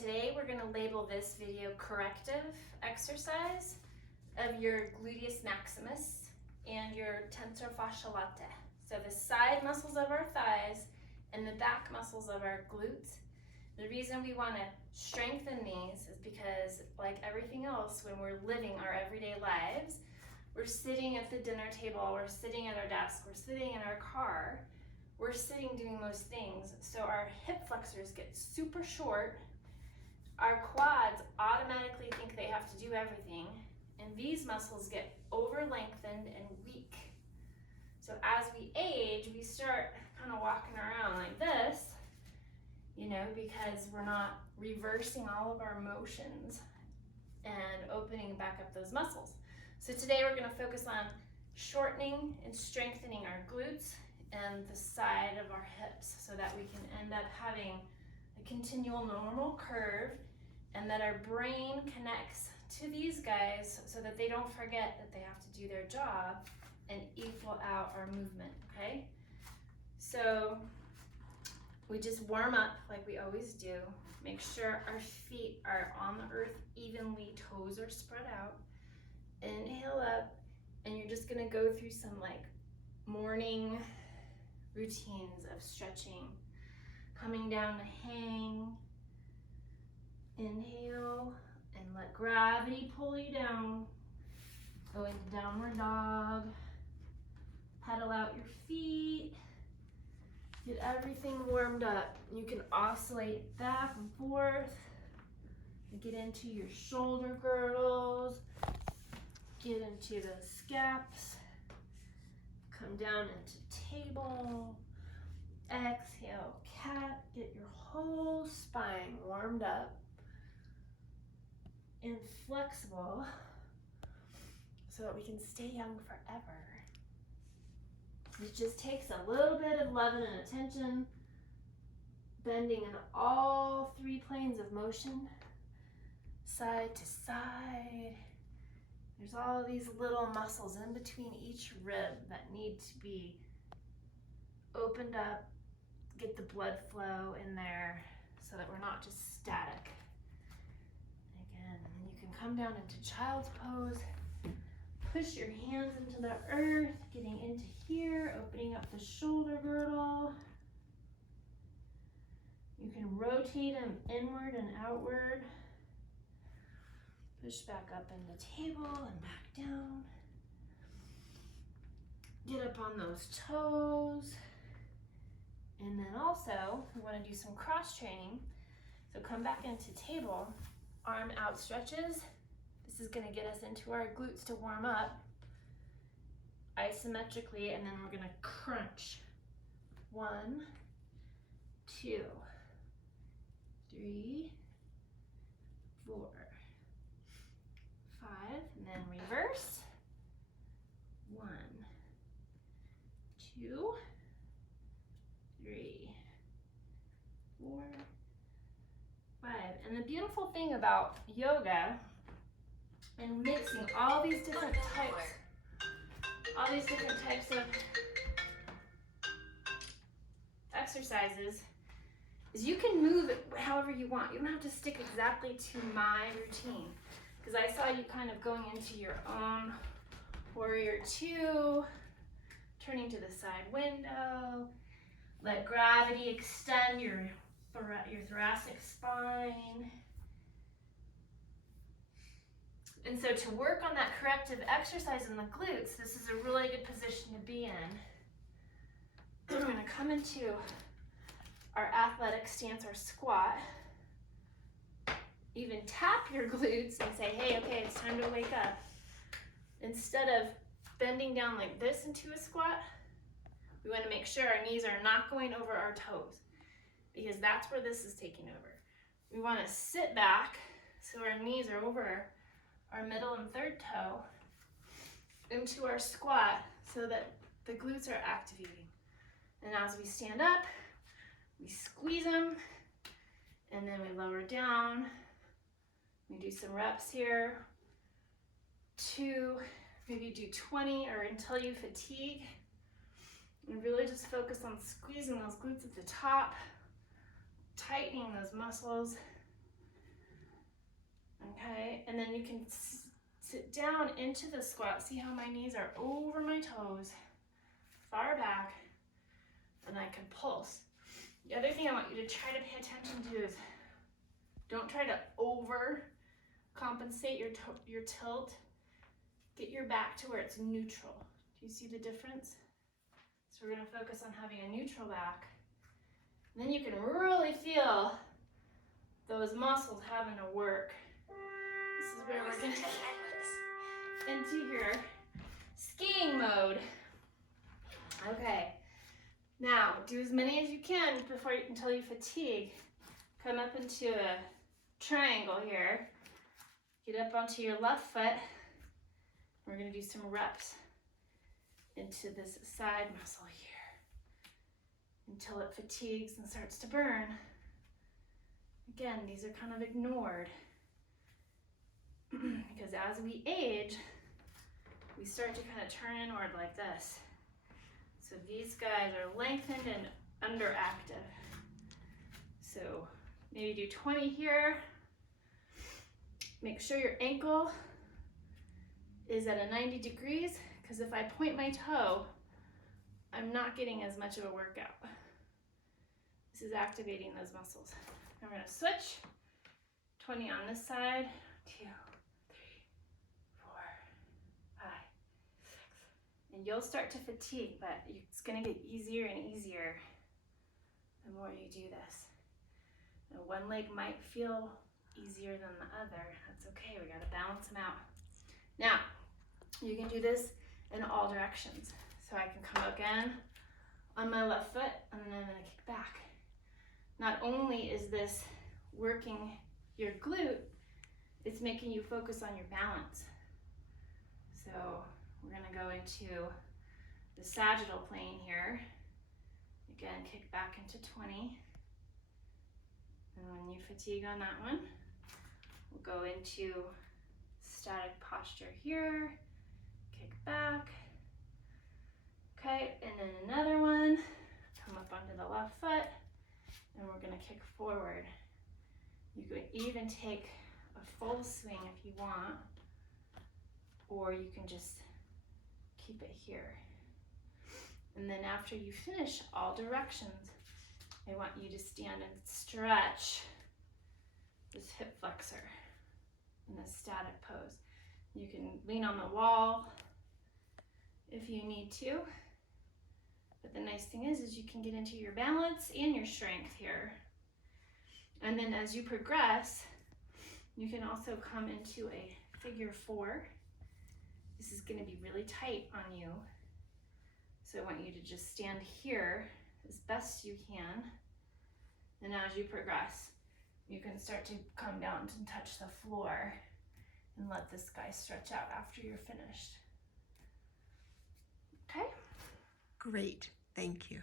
today we're going to label this video corrective exercise of your gluteus maximus and your tensor fasciae latae. So the side muscles of our thighs and the back muscles of our glutes. The reason we want to strengthen these is because, like everything else, when we're living our everyday lives, we're sitting at the dinner table, we're sitting at our desk, we're sitting in our car, we're sitting doing most things, so our hip flexors get super short, our quads automatically think they have to do everything, and these muscles get over lengthened and weak. So as we age, we start kind of walking around like this, because we're not reversing all of our motions and opening back up those muscles. So today we're going to focus on shortening and strengthening our glutes and the side of our hips so that we can end up having a continual normal curve and that our brain connects to these guys so that they don't forget that they have to do their job and equal out our movement, okay? So we just warm up like we always do. Make sure our feet are on the earth evenly, toes are spread out. Inhale up, and you're just gonna go through some morning routines of stretching. Coming down to hang. Inhale, and let gravity pull you down. Go into downward dog. Pedal out your feet. Get everything warmed up. You can oscillate back and forth. Get into your shoulder girdles. Get into the scaps. Come down into table. Exhale, cat. Get your whole spine warmed up and flexible so that we can stay young forever. It just takes a little bit of loving and attention, bending in all three planes of motion, side to side. There's all these little muscles in between each rib that need to be opened up, get the blood flow in there so that we're not just static. Again, and then you can come down into child's pose. Push your hands into the earth, getting into here, opening up the shoulder girdle. You can rotate them inward and outward. Push back up into table and back down. Get up on those toes. And then also, we want to do some cross training. So come back into table, arm out stretches. This is going to get us into our glutes to warm up isometrically, and then we're going to crunch. 1, 2, 3, 4, 5, and then reverse. 1, 2, 3, 4, 5. And the beautiful thing about yoga and mixing all these different types of exercises is you can move it however you want. You don't have to stick exactly to my routine, because I saw you kind of going into your own warrior 2, turning to the side window. Let gravity extend your thoracic spine. And so to work on that corrective exercise in the glutes, this is a really good position to be in. We're going to come into our athletic stance or squat. Even tap your glutes and say, hey, okay, it's time to wake up. Instead of bending down like this into a squat, we want to make sure our knees are not going over our toes, because that's where this is taking over. We want to sit back so our knees are over our middle and third toe into our squat so that the glutes are activating. And as we stand up, we squeeze them, and then we lower down. We do some reps here. 2, maybe do 20 or until you fatigue. And really just focus on squeezing those glutes at the top, tightening those muscles. And then you can sit down into the squat. See how my knees are over my toes, far back, and I can pulse. The other thing I want you to try to pay attention to is don't try to overcompensate your tilt. Get your back to where it's neutral. Do you see the difference? So we're going to focus on having a neutral back. And then you can really feel those muscles having to work. This is where we're going to get into your skiing mode. Okay. Now, do as many as you can until you fatigue. Come up into a triangle here. Get up onto your left foot. We're going to do some reps into this side muscle here until it fatigues and starts to burn. Again, these are kind of ignored because as we age, we start to kind of turn inward like this. So these guys are lengthened and underactive. So maybe do 20 here. Make sure your ankle is at a 90 degrees, because if I point my toe, I'm not getting as much of a workout. This is activating those muscles. Now we're gonna switch. 20 on this side. 2, 3, 4, 5, 6. And you'll start to fatigue, but it's gonna get easier and easier the more you do this. Now, one leg might feel easier than the other. That's okay, we gotta balance them out. Now, you can do this in all directions. So I can come again on my left foot, and then I'm gonna kick back. Not only is this working your glute, it's making you focus on your balance. So we're gonna go into the sagittal plane here. Again, kick back into 20. And when you fatigue on that one, we'll go into static posture here, kick back. Okay, and then another one, come up onto the left foot, and we're gonna kick forward. You could even take a full swing if you want, or you can just keep it here. And then after you finish all directions, I want you to stand and stretch this hip flexor in a static pose. You can lean on the wall if you need to. But the nice thing is you can get into your balance and your strength here. And then as you progress, you can also come into a figure 4. This is gonna be really tight on you. So I want you to just stand here as best you can. And as you progress, you can start to come down and touch the floor and let this guy stretch out after you're finished. Okay? Great, thank you.